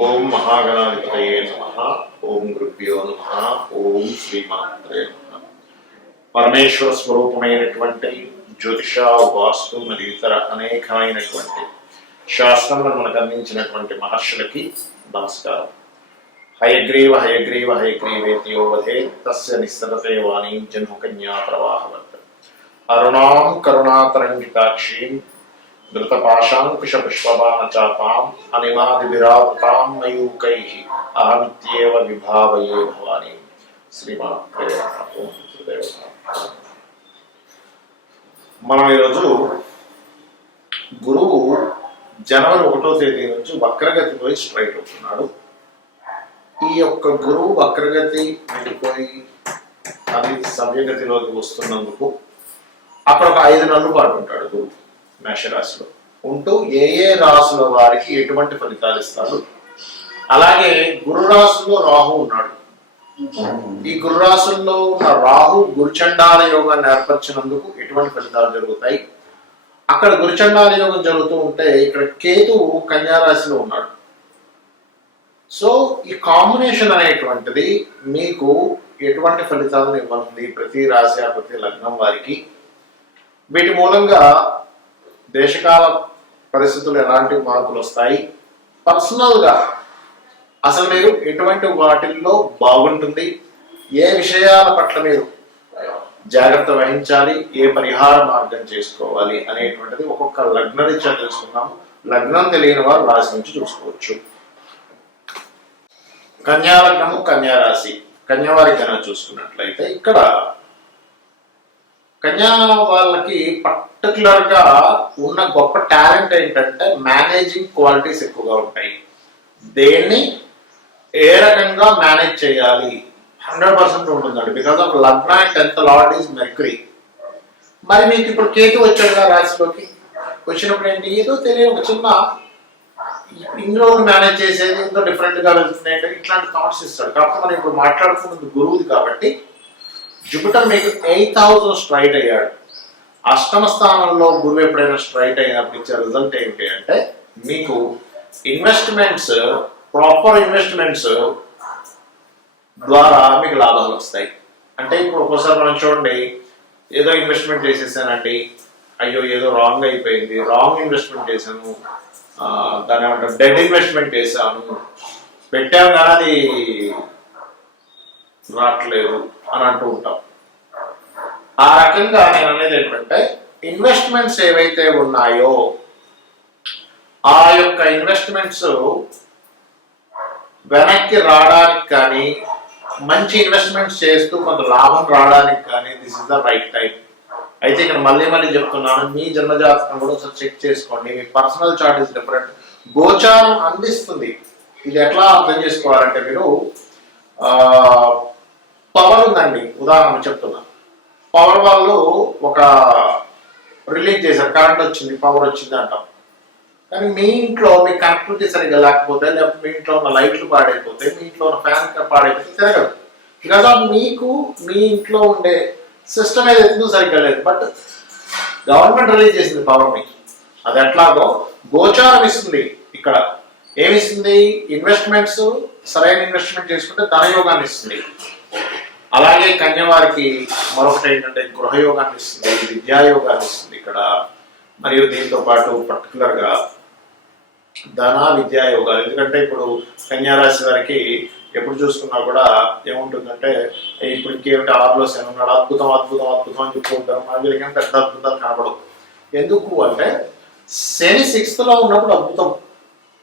ఓం మహాగణాధిపతయే నమ. ఓం గురుభ్యో నమ. ఓం శ్రీమాత్రే నమ. పరమేశ్వర స్వరూపమైనటువంటి జ్యోతిష వాస్తు మరియు ఇతర అనేకమైనటువంటి శాస్త్రంలో మనకు అందించినటువంటి మహర్షులకి నమస్కారం. హయగ్రీవ హయగ్రీవ హయగ్రీవేతయోవధే తస్య నిస్సరతే వాణీ జన్మకన్యా ప్రవాహవత్. అరుణాం కరుణాతరంగితాక్షీం ధృతపాశాంకుశ పుష్పబాణచాపాం అనిమాదివిరావృతాం మయూకైః అహమిత్యేవ విభావయే భవాని శ్రీమాత్రే మనం ఈరోజు గురువు జనవరి ఒకటో తేదీ నుంచి వక్రగతి పోయి స్ట్రైట్ అవుతున్నాడు. ఈ యొక్క గురువు వక్రగతి వెళ్ళిపోయి అది సవ్యగతిలోకి వస్తున్నందుకు అక్కడ ఒక ఐదు నెలల పాటు ఉంటాడు గురువు. మేషరాశిలో. ఉంటూ ఏ ఏ రాశుల వారికి ఎటువంటి ఫలితాలు ఇస్తారు అలాగే గురు రాశుల్లో రాహు ఉన్నాడు. ఈ గురు రాశుల్లో ఉన్న రాహు గురుచండాల యోగాన్ని ఏర్పరిచినందుకు ఎటువంటి ఫలితాలు జరుగుతాయి? అక్కడ గురుచండాల యోగం జరుగుతూ ఉంటే ఇక్కడ కేతువు కన్యారాశిలో ఉన్నాడు. సో ఈ కాంబినేషన్ అనేటువంటిది మీకు ఎటువంటి ఫలితాలను ఇవ్వనుంది? ప్రతి రాశి ప్రతి లగ్నం వారికి. వీటి మూలంగా దేశకాల పరిస్థితులు ఎలాంటి మార్పులు వస్తాయి? పర్సనల్గా అసలు మీరు ఎటువంటి వాటిల్లో బాగుంటుంది? ఏ విషయాల పట్ల మీరు జాగ్రత్త వహించాలి? ఏ పరిహార మార్గం చేసుకోవాలి? అనేటువంటిది ఒక్కొక్క లగ్న రీత్యా తెలుసుకుందాం లగ్నం తెలియని వారు రాశి నుంచి చూసుకోవచ్చు. కన్యా లగ్నము కన్యా రాశి కన్యా చూసుకున్నట్లయితే ఇక్కడ ప్రజా వాళ్ళకి పర్టికులర్గా ఉన్న గొప్ప టాలెంట్ ఏంటంటే మేనేజింగ్ క్వాలిటీస్ ఎక్కువగా ఉంటాయి. దేన్ని ఏ రకంగా మేనేజ్ చేయాలి? హండ్రెడ్ పర్సెంట్ ఉంటుందండి. బికాస్ ఆఫ్ లగ్న and tenth lord is mercury మరి మీకు ఇప్పుడు కేతు వచ్చాడు కదా రాశిలోకి. వచ్చినప్పుడు ఏంటి? ఏదో తెలియదు ఒక చిన్న ఇందులో మేనేజ్ చేసేది ఎంతో డిఫరెంట్గా వెళ్తున్నాయి ఇట్లాంటి థాట్స్ ఇస్తాడు. కాకపోతే మనం ఇప్పుడు మాట్లాడుకున్నది గురువుది కాబట్టి జూపిటర్ మీకు ఎయిత్ హౌస్ స్ట్రైట్ అయ్యాడు. అష్టమ స్థానంలో గురువు ఎప్పుడైనా స్ట్రైట్ అయినప్పుడు ఇచ్చే రిజల్ట్ ఏంటి అంటే మీకు ఇన్వెస్ట్మెంట్స్ ప్రాపర్ ఇన్వెస్ట్మెంట్స్ ద్వారా మీకు లాభాలు వస్తాయి. అంటే ఇప్పుడు ఒక్కోసారి మనం చూడండి ఏదో ఇన్వెస్ట్మెంట్ చేసేసానండి అయ్యో ఏదో రాంగ్ అయిపోయింది రాంగ్ ఇన్వెస్ట్మెంట్ చేశాను దాని ఏమంటారు డెడ్ ఇన్వెస్ట్మెంట్ చేశాను. పెట్టాము కానీ అది రావట్లేదు అని అంటూ ఉంటాం. ఆ రకంగా నేను అనేది ఏంటంటే ఇన్వెస్ట్మెంట్స్ ఏవైతే ఉన్నాయో ఆ యొక్క ఇన్వెస్ట్మెంట్స్ వెనక్కి రావడానికి కానీ మంచి ఇన్వెస్ట్మెంట్స్ చేస్తూ కొంత లాభం రావడానికి కానీ this is the right time అయితే ఇక్కడ మళ్ళీ మళ్ళీ చెప్తున్నాను మీ జన్మజాతకం కూడా ఒకసారి చెక్ చేసుకోండి. మీ పర్సనల్ చార్ట్ ఇస్ డిఫరెంట్ గోచారం అందిస్తుంది. ఇది ఎట్లా అర్థం చేసుకోవాలంటే మీరు పవర్ ఉందండి. ఉదాహరణ చెప్తున్నా. పవర్ వాళ్ళు ఒక రిలీజ్ చేశారు. కరెంట్ వచ్చింది పవర్ వచ్చింది అంటాం. కానీ మీ ఇంట్లో మీ కనెక్టివిటీ సరిగ్గా లేకపోతే లేకపోతే మీ ఇంట్లో ఉన్న లైట్లు పాడైపోతే మీ ఇంట్లో ఉన్న ఫ్యాన్ పాడైపోతే తిరగదు. బికాస్ ఆఫ్ మీకు మీ ఇంట్లో ఉండే సిస్టమ్ ఏదైతుందో సరిగ్గా లేదు. బట్ గవర్నమెంట్ రిలీజ్ చేసింది పవర్ మీకు. అది ఎట్లాగో గోచారం ఇస్తుంది ఇక్కడ. ఏమిస్తుంది ఇన్వెస్ట్మెంట్స్ సరైన ఇన్వెస్ట్మెంట్ చేసుకుంటే ధనయోగాన్ని ఇస్తుంది. అలాగే కన్యవారికి మరొకటి ఏంటంటే గృహయోగాన్ని ఇస్తుంది విద్యాయోగాన్ని ఇస్తుంది ఇక్కడ. మరియు దీంతో పాటు పర్టికులర్గా ధన విద్యాయోగాలు ఎందుకంటే ఇప్పుడు కన్యారాశి వారికి ఎప్పుడు చూసుకున్నా కూడా ఏముంటుందంటే ఇప్పుడు ఇంకేమిటి ఆరులో శని ఉన్నాడు? అద్భుతం అద్భుతం అద్భుతం అని చెప్తూ ఉంటారు. మన వీళ్ళకి పెద్ద అద్భుతాలు కనబడవు. ఎందుకు అంటే శని సిక్స్త్లో ఉన్నప్పుడు అద్భుతం.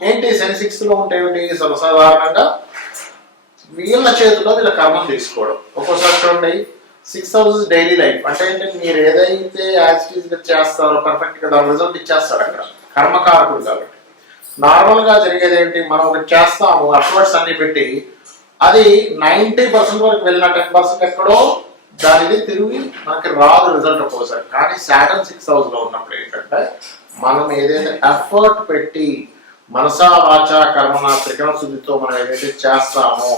ఏంటి శని సిక్స్త్లో ఉంటే ఏమిటి? సర్వసాధారణంగా వీళ్ళ చేతిలో వీళ్ళ కర్మం తీసుకోవడం. ఒక్కోసారి చూడండి సిక్స్ హౌసెస్ డైలీ లైఫ్ అంటే మీరు ఏదైతే యాజిటీస్గా చేస్తారో పర్ఫెక్ట్గా దాని రిజల్ట్ ఇచ్చేస్తారు అక్కడ. కర్మకారకుడు కాబట్టి. నార్మల్గా జరిగేది ఏంటి? మనం ఒకటి చేస్తాము అఫర్ట్స్ అన్ని పెట్టి అది నైంటీ పర్సెంట్ వరకు వెళ్ళిన టెన్ పర్సెంట్ ఎక్కడో దానిది తిరిగి మనకి రాదు రిజల్ట్ ఒక్కోసారి. కానీ సాటర్న్ సిక్స్ హౌస్లో ఉన్నప్పుడు ఏంటంటే మనం ఏదైతే ఎఫర్ట్ పెట్టి మనసా వాచ కర్మన త్రికరణ శుద్ధితో మనం ఏదైతే చేస్తామో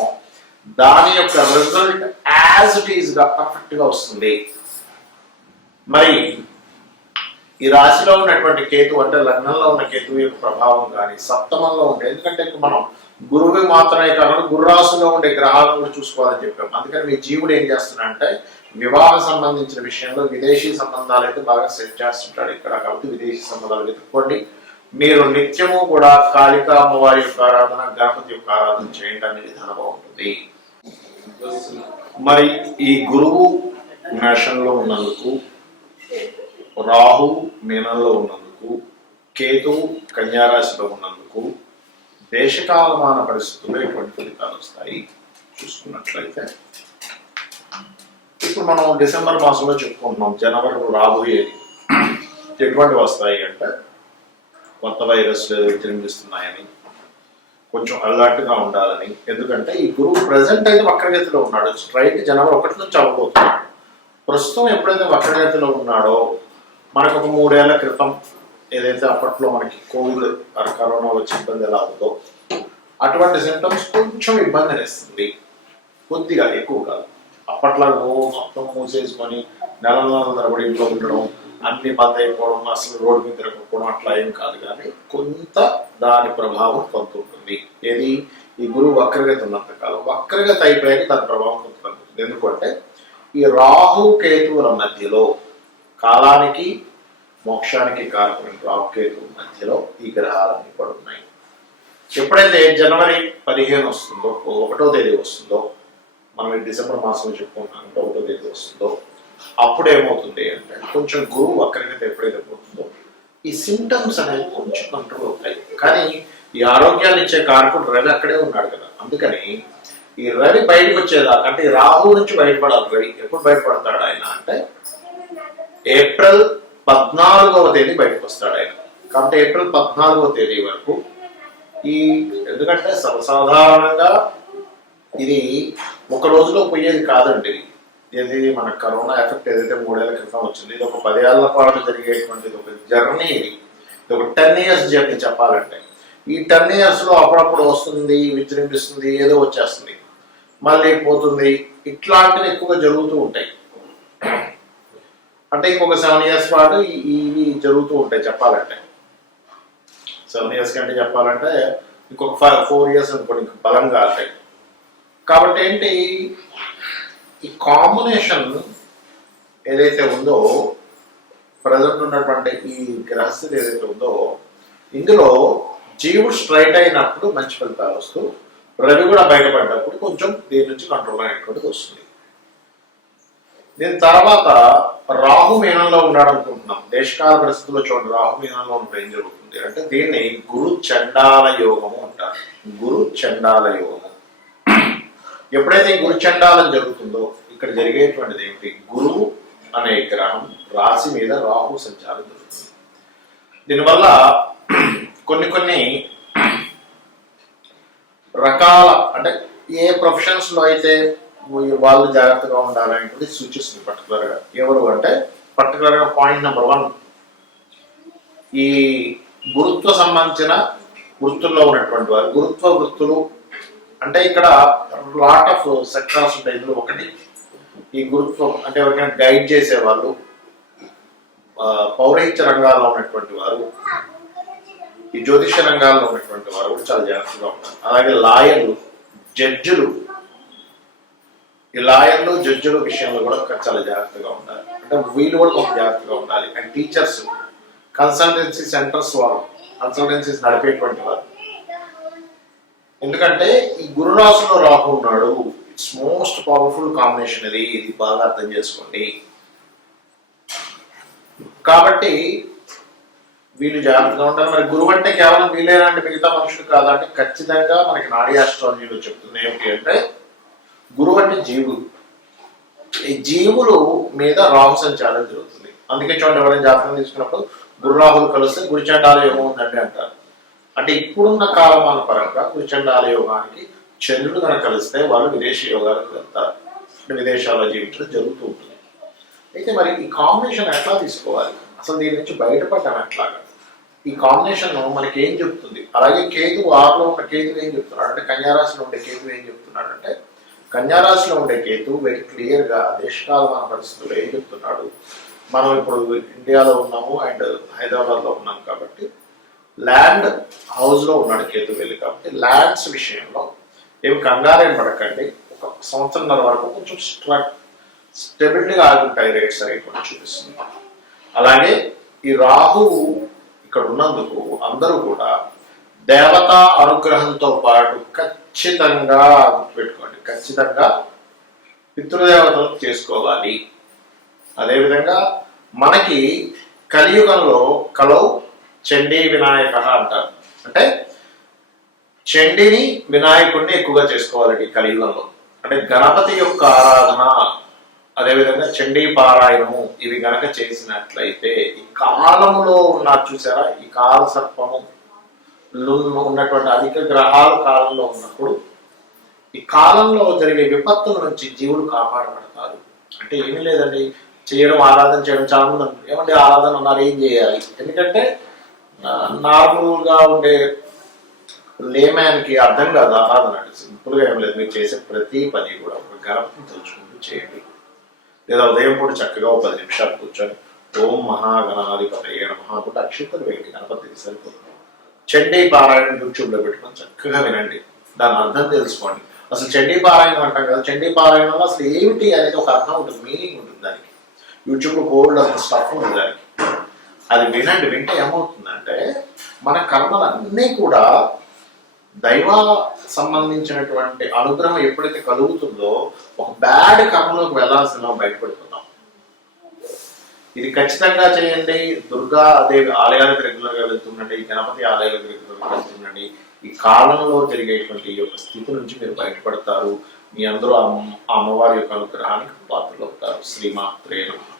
దాని యొక్క రిజల్ట్ యాజ్ ఇట్ ఈస్గా పర్ఫెక్ట్గా వస్తుంది. మరి ఈ రాశిలో ఉన్నటువంటి కేతు అంటే లగ్నంలో ఉన్న కేతువు యొక్క ప్రభావం కానీ సప్తమంలో ఉండే ఎందుకంటే మనం గురువు మాత్రమే కాకుండా గురురాశిలో ఉండే గ్రహాలను కూడా చూసుకోవాలని చెప్పాం. అందుకని మీ జీవుడు ఏం చేస్తున్నాడంటే వివాహ సంబంధించిన విషయంలో విదేశీ సంబంధాలు అయితే బాగా సెట్ చేస్తుంటాడు ఇక్కడ. కాబట్టి విదేశీ సంబంధాలు వెతుక్కోండి మీరు నిత్యము కూడా కాళికా అమ్మవారి యొక్క ఆరాధన గణపతి యొక్క ఆరాధన చేయండి అనే విధానం బాగుంటుంది మరి ఈ గురువు మేషంలో ఉన్నందుకు రాహు మీనంలో ఉన్నందుకు కేతు కన్యారాశిలో ఉన్నందుకు దేశకాలమాన పరిస్థితుల్లో ఎటువంటి ఫలితాలు వస్తాయి? చూసుకున్నట్లయితే ఇప్పుడు మనం డిసెంబర్ మాసంలో చెప్పుకుంటున్నాం జనవరి రాబోయేది ఎటువంటి వస్తాయి అంటే కొత్త వైరస్లు విజృంభిస్తున్నాయని కొంచెం అలర్ట్గా ఉండాలని. ఎందుకంటే ఈ గురువు ప్రజెంట్ అయితే వక్రగతిలో ఉన్నాడు. స్ట్రైట్ జనవరి ఒకటి నుంచి అవ్వబోతున్నాడు ప్రస్తుతం ఎప్పుడైతే వక్రగతిలో ఉన్నాడో మనకు ఒక మూడేళ్ళ క్రితం ఏదైతే అప్పట్లో మనకి కోవిడ్ కరోనా వచ్చే ఇబ్బంది ఎలా ఉందో అటువంటి సిమ్టమ్స్ కొంచెం ఇబ్బంది అనేస్తుంది. కొద్దిగా ఎక్కువ కాదు. అప్పట్లో మొత్తం మూసేసుకొని నెల నెలల తరబడి ఇంట్లో ఉండడం అన్ని బంద్ అయిపోవడం అసలు రోడ్డు మీద తిరగకపోవడం అట్లా ఏం కాదు కానీ కొంత దాని ప్రభావం కొంత ఉంటుంది. ఏది? ఈ గురువు వక్రగతి ఉన్నంత కాలం వక్రగతి అయిపోయాక దాని ప్రభావం కొంత తగ్గుతుంది. ఎందుకంటే ఈ రాహు కేతువుల మధ్యలో కాలానికి మోక్షానికి కారకులైన రాహు కేతువుల మధ్యలో ఈ గ్రహాలన్నీ కూడా ఉన్నాయి. ఎప్పుడైతే జనవరి పదిహేను వస్తుందో ఒకటో తేదీ వస్తుందో మనం డిసెంబర్ మాసంలో చెప్పుకుంటామంటే ఒకటో తేదీ వస్తుందో అప్పుడు ఏమవుతుంది అంటే కొంచెం గురువు అక్కడికి ఎప్పుడైతే పోతుందో ఈ సిమ్టమ్స్ అనేవి కొంచెం కంట్రోల్ అవుతాయి. కానీ ఈ ఆరోగ్యాన్ని ఇచ్చే కారకుడు రవి అక్కడే ఉన్నాడు కదా. అందుకని ఈ రవి బయటకు వచ్చేదాకా అంటే రాహు నుంచి బయటపడాలి రవి. ఎప్పుడు బయటపడతాడు ఆయన అంటే ఏప్రిల్ పద్నాలుగవ తేదీ బయటకు వస్తాడు ఆయన. కాబట్టి ఏప్రిల్ పద్నాలుగవ తేదీ వరకు ఈ ఎందుకంటే సర్వసాధారణంగా ఇది ఒక రోజులో పోయేది కాదండి. ఇది మన కరోనా ఎఫెక్ట్ ఏదైతే మూడేళ్ళ క్రితం వచ్చింది ఇది ఒక పదేళ్ళ పాటు జరిగేటువంటిది ఒక జర్నీ ఇది. ఇది ఒక టెన్ ఇయర్స్ జర్నీ చెప్పాలంటే. ఈ టెన్ ఇయర్స్లో అప్పుడప్పుడు వస్తుంది విజృంభిస్తుంది ఏదో వచ్చేస్తుంది. మళ్ళీ పోతుంది. ఇట్లాంటివి ఎక్కువగా జరుగుతూ ఉంటాయి. అంటే ఇంకొక సెవెన్ ఇయర్స్ పాటు ఇవి జరుగుతూ ఉంటాయి చెప్పాలంటే. సెవెన్ ఇయర్స్ కంటే చెప్పాలంటే ఇంకొక ఫైవ్ ఫోర్ ఇయర్స్ అనుకోండి ఇంక బలంగా అవుతాయి కాబట్టి ఏంటి? ఈ కాంబినేషన్ ఏదైతే ఉందో ప్రజెంట్ ఉన్నటువంటి ఈ గ్రహస్థితి ఏదైతే ఉందో ఇందులో జీవుడు స్ట్రైట్ అయినప్పుడు మంచి ఫలితాలు వస్తూ రవి కూడా బయటపడ్డప్పుడు కొంచెం దీని నుంచి కంట్రోల్ అనేటువంటిది వస్తుంది. దీని తర్వాత రాహు మీనంలో ఉన్నాడు అనుకుంటున్నాం. దేశకాల పరిస్థితుల్లో చూడండి రాహు మీనంలో ఉంటే ఏం జరుగుతుంది అంటే దీన్ని గురు చండాల యోగము అంటారు. గురు చండాల యోగము. ఎప్పుడైతే గురు చండాలం జరుగుతుందో ఇక్కడ జరిగేటువంటిది ఏమిటి? గురువు అనే గ్రహం రాశి మీద రాహు సంచారం జరుగుతుంది. దీనివల్ల కొన్ని కొన్ని రకాల అంటే ఏ ప్రొఫెషన్స్లో అయితే వాళ్ళు జాగ్రత్తగా ఉండాలనేది సూచిస్తుంది పర్టికులర్గా ఎవరు అంటే పర్టికులర్గా పాయింట్ నెంబర్ వన్. ఈ గురుత్వ సంబంధించిన వృత్తుల్లో ఉన్నటువంటి వారు గురుత్వ వృత్తులు అంటే ఇక్కడ లాట్ ఆఫ్ సెక్టార్స్ ఉంటాయి. ఇందులో ఒకటి ఈ గురుత్వం అంటే ఎవరికైనా గైడ్ చేసే వాళ్ళు పౌరహిత్య రంగాల్లో ఉన్నటువంటి వారు ఈ జ్యోతిష రంగాల్లో ఉన్నటువంటి వారు కూడా చాలా జాగ్రత్తగా ఉంటారు. అలాగే లాయర్లు జడ్జిలు ఈ లాయర్లు జడ్జిల విషయంలో కూడా చాలా జాగ్రత్తగా ఉండాలి. అంటే వీళ్ళు కూడా కొంచెం జాగ్రత్తగా ఉండాలి. అండ్ టీచర్స్ కన్సల్టెన్సీ సెంటర్స్ వారు కన్సల్టెన్సీస్ నడిపేటువంటి వారు ఎందుకంటే ఈ గురునాసులో రాహు ఉన్నాడు ఇట్స్ మోస్ట్ పవర్ఫుల్ కాంబినేషన్ ఇది ఇది బాగా అర్థం చేసుకోండి. కాబట్టి వీళ్ళు జాగ్రత్తగా ఉంటారు. మరి గురువు అంటే కేవలం వీళ్ళేనంటే మిగతా మనుషులు కాదంటే ఖచ్చితంగా మనకి నాడీ ఆస్ట్రాలజీలో చెప్తుంది ఏమిటి అంటే గురువు అంటే జీవుడు. ఈ జీవులు మీద రాహు సంచారం జరుగుతుంది. అందుకే చూడండి ఎవరైనా జాతకం తీసుకున్నప్పుడు గురు రాహులు కలిస్తే గురిచండాల ఏమో ఉందండి అంటారు. అంటే ఇప్పుడున్న కాలమాన పరంగా గురిచండాల యోగానికి చంద్రుడు కనుక కలిస్తే వాళ్ళు విదేశీ యోగాలకు వెళ్తారు. అంటే విదేశాల్లో జీవించడం జరుగుతూ ఉంటుంది. అయితే మరి ఈ కాంబినేషన్ ఎట్లా తీసుకోవాలి? అసలు దీని నుంచి బయటపడ్డాం ఎట్లాగా? ఈ కాంబినేషన్ మనకి ఏం చెప్తుంది? అలాగే కేతు ఆరులో ఉన్న కేతు ఏం చెప్తున్నాడు? అంటే కన్యారాశిలో ఉండే కేతు ఏం చెప్తున్నాడు? అంటే కన్యారాశిలో ఉండే కేతు వెరీ క్లియర్గా దేశకాలమాన పరిస్థితుల్లో ఏం చెప్తున్నాడు? మనం ఇప్పుడు ఇండియాలో ఉన్నాము అండ్ హైదరాబాద్లో ఉన్నాం కాబట్టి ల్యాండ్ హౌస్లో ఉన్నాడు కేతు వెళ్ళి కాబట్టి ల్యాండ్స్ విషయంలో ఏమి కంగారేం పడకండి. ఒక సంవత్సరంన్నర వరకు కొంచెం స్ట్రక్ స్టెబిలిటీగా ఆగుంటాయి రేట్స్ అనేవి చూపిస్తుంది. అలాగే ఈ రాహువు ఇక్కడ ఉన్నందుకు అందరూ కూడా దేవతా అనుగ్రహంతో పాటు ఖచ్చితంగా గుర్తుపెట్టుకోండి. ఖచ్చితంగా పితృదేవతలు చేసుకోవాలి. అదేవిధంగా మనకి కలియుగంలో కలవు చండీ వినాయక అంటారు. అంటే చండీని వినాయకుడిని ఎక్కువగా చేసుకోవాలండి కలియుగంలో. అంటే గణపతి యొక్క ఆరాధన అదేవిధంగా చండీ పారాయణము ఇవి గనక చేసినట్లయితే ఈ కాలంలో ఉన్న చూసారా ఈ కాల సర్పము ఉన్నటువంటి అధిక గ్రహాలు కాలంలో ఉన్నప్పుడు ఈ కాలంలో జరిగే విపత్తుల నుంచి జీవులు కాపాడబడతారు. అంటే ఏమీ లేదండి చేయడం ఆరాధన చేయడం చాలా మంది ఏమంటే ఆరాధన ఉన్నారు ఏం చేయాలి? ఎందుకంటే నార్మల్గా ఉండే లేమ్యాన్కి అర్థం కాదు ఆరాధన అంటే సింపుల్గా ఏం లేదు. మీరు చేసే ప్రతి పని కూడా ఒక గర్భం తలుచుకుంటూ చేయండి. లేదా ఉదయం పూట చక్కగా ఒక పది నిమిషాలు కూర్చొని ఓం మహాగణాధిపతి నమః కూడా అక్షితలు వేయండి. గణపతికి సరిపోతుంది. చండీ పారాయణ యూట్యూబ్లో పెట్టుకొని చక్కగా వినండి. దాని అర్థం తెలుసుకోండి. అసలు చండీ పారాయణం అంటాం కదా చండీ పారాయణంలో అసలు ఏమిటి అనేది ఒక అర్థం ఉంటుంది మీనింగ్ ఉంటుంది దానికి. యూట్యూబ్లో గోల్డ్ అసలు స్టఫ్ ఉంటుంది దానికి. అది వినండి వింటే ఏమవుతుందంటే మన కర్మలన్నీ కూడా దైవ సంబంధించినటువంటి అనుగ్రహం ఎప్పుడైతే కలుగుతుందో ఒక బ్యాడ్ కర్మలోకి వెళ్ళాల్సిన బయటపడుతున్నాం ఇది ఖచ్చితంగా చేయండి. దుర్గా దేవి ఆలయాలకు రెగ్యులర్గా వెళ్తుండండి గణపతి ఆలయాలకు రెగ్యులర్గా వెళ్తుండండి. ఈ కాలంలో జరిగేటువంటి ఈ యొక్క స్థితి నుంచి మీరు బయటపడతారు. మీ అందరూ అమ్మ- అమ్మవారి యొక్క అనుగ్రహానికి పాత్రలు అవుతారు. శ్రీమాత్రే నమః.